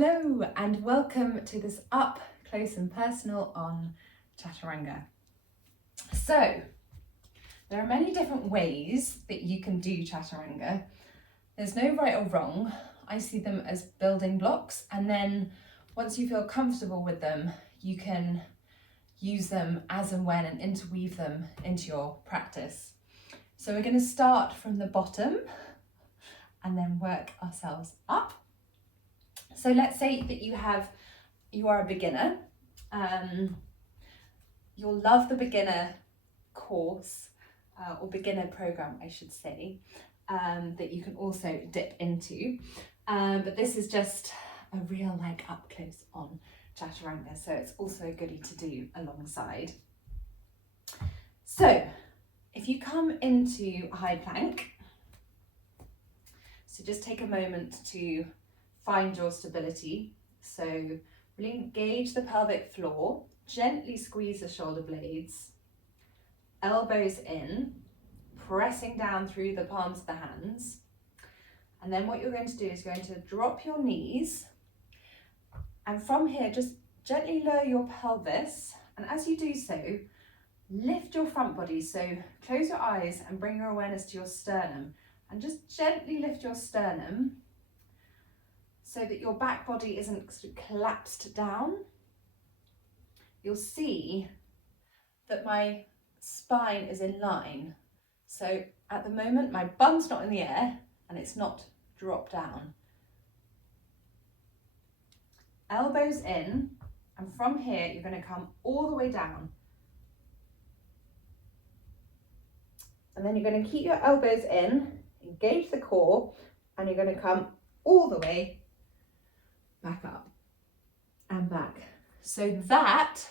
Hello and welcome to this up close and personal on Chaturanga. So there are many different ways that you can do Chaturanga. There's no right or wrong. I see them as building blocks, and then once you feel comfortable with them, you can use them as and when and interweave them into your practice. So we're going to start from the bottom and then work ourselves up. So let's say that you are a beginner. You'll love the beginner course or beginner program, I should say, that you can also dip into. But this is just a real up close on Chaturanga, so it's also a goodie to do alongside. So if you come into high plank, so just take a moment to find your stability. So really engage the pelvic floor, gently squeeze the shoulder blades, elbows in, pressing down through the palms of the hands. And then what you're going to do is going to drop your knees, and from here just gently lower your pelvis, and as you do so, lift your front body. So close your eyes and bring your awareness to your sternum, and just gently lift your sternum so that your back body isn't sort of collapsed down. You'll see that my spine is in line. So at the moment, my bum's not in the air and it's not dropped down. Elbows in, and from here, you're going to come all the way down. And then you're going to keep your elbows in, engage the core, and you're going to come all the way back up and back. So that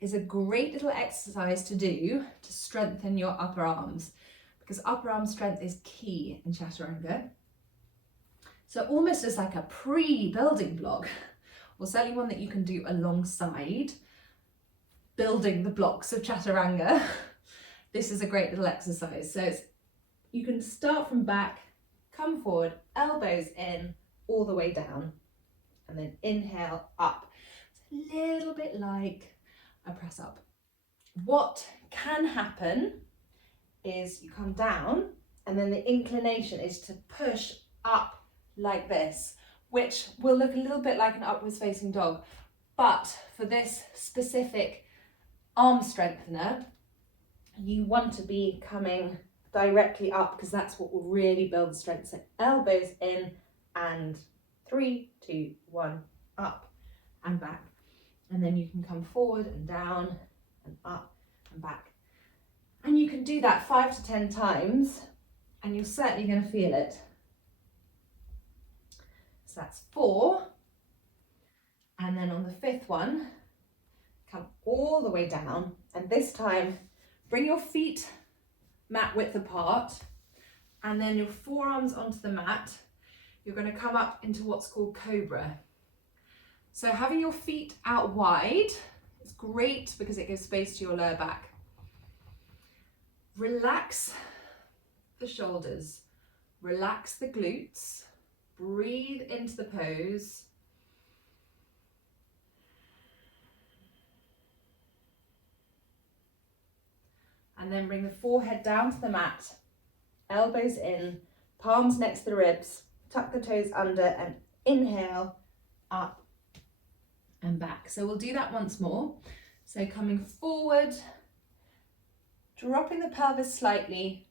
is a great little exercise to do to strengthen your upper arms, because upper arm strength is key in Chaturanga. So almost as like a pre-building block, or certainly one that you can do alongside building the blocks of Chaturanga. This is a great little exercise. So you can start from back, come forward, elbows in, all the way down. And then inhale up. It's a little bit like a press up. What can happen is you come down, and then the inclination is to push up like this, which will look a little bit like an upwards facing dog. But for this specific arm strengthener, you want to be coming directly up, because that's what will really build the strength. So elbows in, and 3, 2, 1, up and back. And then you can come forward and down and up and back. And you can do that 5 to 10 times, and you're certainly going to feel it. So that's 4. And then on the 5th one, come all the way down. And this time, bring your feet mat width apart, and then your forearms onto the mat. You're going to come up into what's called cobra. So having your feet out wide is great because it gives space to your lower back. Relax the shoulders, relax the glutes, breathe into the pose. And then bring the forehead down to the mat, elbows in, palms next to the ribs. Tuck the toes under and inhale, up and back. So we'll do that once more. So coming forward, dropping the pelvis slightly,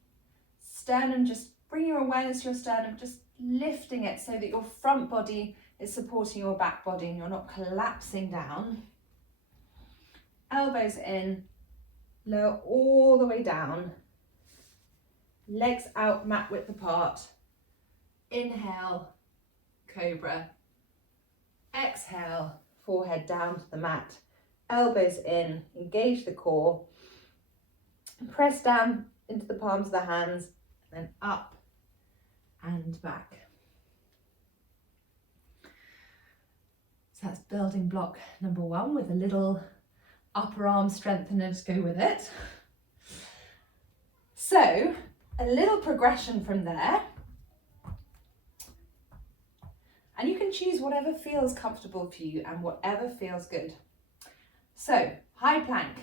sternum, just bring your awareness to your sternum, just lifting it so that your front body is supporting your back body and you're not collapsing down. Elbows in, lower all the way down, legs out, mat width apart. Inhale, cobra. Exhale, forehead down to the mat. Elbows in, engage the core. Press down into the palms of the hands, then up and back. So that's building block number 1 with a little upper arm strengthener to go with it. So a little progression from there. And you can choose whatever feels comfortable for you and whatever feels good. So, high plank,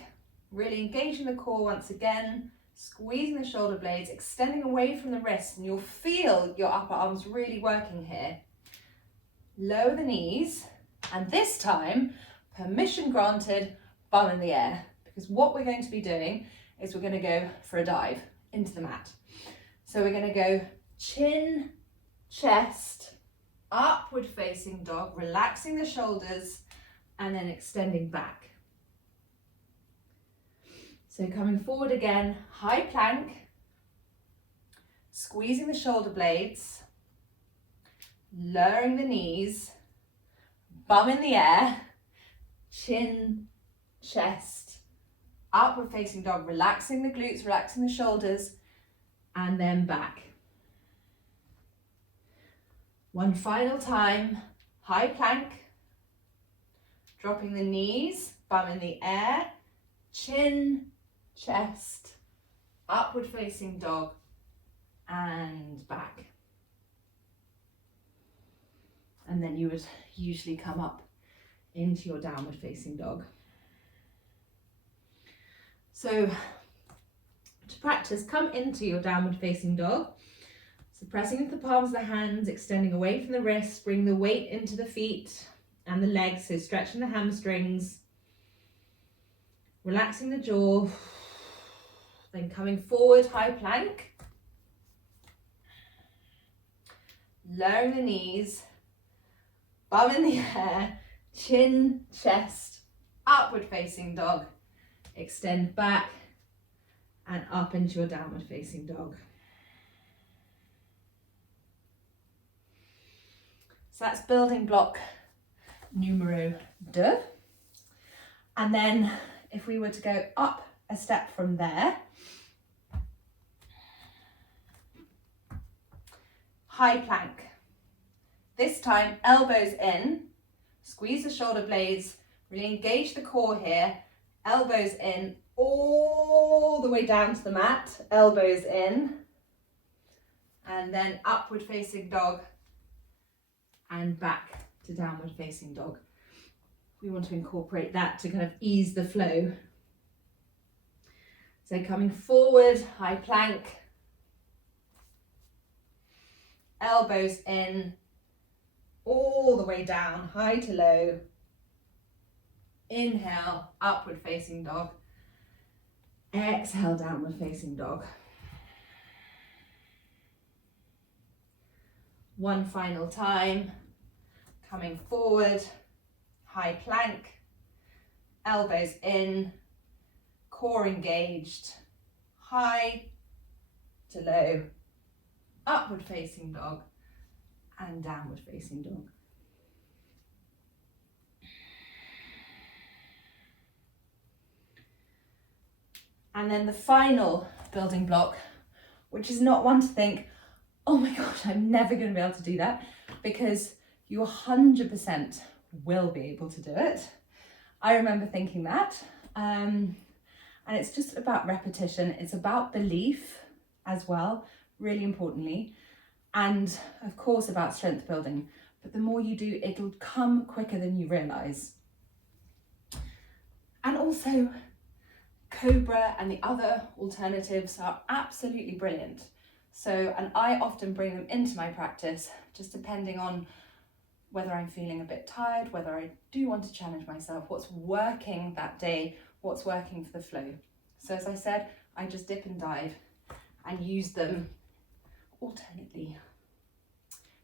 really engaging the core once again, squeezing the shoulder blades, extending away from the wrists, and you'll feel your upper arms really working here. Lower the knees, and this time, permission granted, bum in the air, because what we're going to be doing is we're going to go for a dive into the mat. So we're going to go chin, chest, upward facing dog, relaxing the shoulders, and then extending back. So coming forward again, high plank, squeezing the shoulder blades, lowering the knees, bum in the air, chin, chest, upward facing dog, relaxing the glutes, relaxing the shoulders, and then back. One final time, high plank, dropping the knees, bum in the air, chin, chest, upward facing dog, and back. And then you would usually come up into your downward facing dog. So to practice, come into your downward facing dog. So pressing into the palms of the hands, extending away from the wrists, bring the weight into the feet and the legs, so stretching the hamstrings, relaxing the jaw, then coming forward, high plank, lowering the knees, bum in the air, chin, chest, upward facing dog, extend back and up into your downward facing dog. So that's building block numero 2. And then if we were to go up a step from there, high plank. This time, elbows in, squeeze the shoulder blades, really engage the core here, elbows in, all the way down to the mat, elbows in, and then upward facing dog, and back to downward facing dog. We want to incorporate that to kind of ease the flow. So coming forward, high plank, elbows in, all the way down, high to low. Inhale, upward facing dog. Exhale, downward facing dog. One final time, coming forward, high plank, elbows in, core engaged, high to low, upward facing dog, and downward facing dog. And then the final building block, which is not one to think, oh my gosh, I'm never going to be able to do that, because you 100% will be able to do it. I remember thinking that. And it's just about repetition. It's about belief as well, really importantly. And of course about strength building. But the more you do, it'll come quicker than you realise. And also, Cobra and the other alternatives are absolutely brilliant. So, and I often bring them into my practice, just depending on whether I'm feeling a bit tired, whether I do want to challenge myself, what's working that day, what's working for the flow. So as I said, I just dip and dive and use them alternately.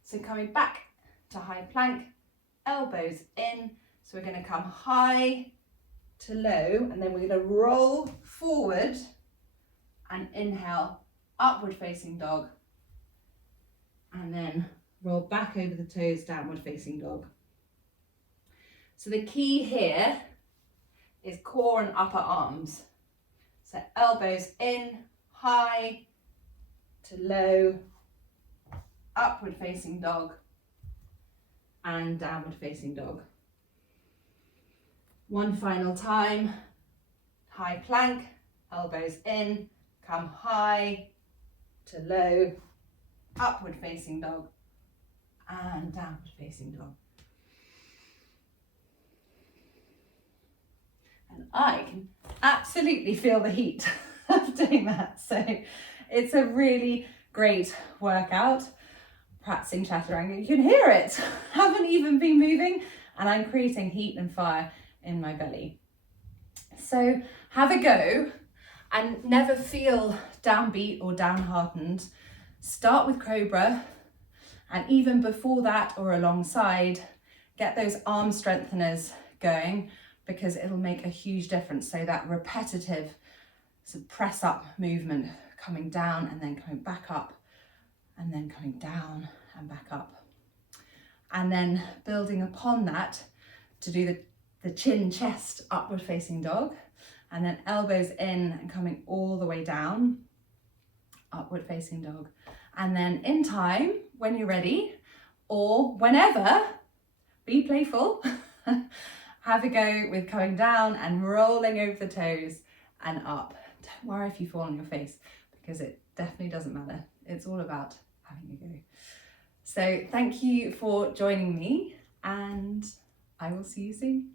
So coming back to high plank, elbows in. So we're going to come high to low, and then we're going to roll forward and inhale, upward facing dog, and then roll back over the toes, downward facing dog. So the key here is core and upper arms. So elbows in, high to low, upward facing dog, and downward facing dog. One final time, high plank, elbows in, come high to low, upward facing dog, and downward facing dog. And I can absolutely feel the heat of doing that. So it's a really great workout, practicing Chaturanga. You can hear it. Haven't even been moving and I'm creating heat and fire in my belly. So have a go and never feel downbeat or downhearted. Start with Cobra, and even before that or alongside, get those arm strengtheners going, because it'll make a huge difference. So that repetitive sort of press up movement, coming down and then coming back up and then coming down and back up. And then building upon that to do the chin chest upward facing dog, and then elbows in and coming all the way down, upward facing dog. And then in time, when you're ready, or whenever, be playful. Have a go with coming down and rolling over the toes and up. Don't worry if you fall on your face, because it definitely doesn't matter. It's all about having a go. So thank you for joining me, and I will see you soon.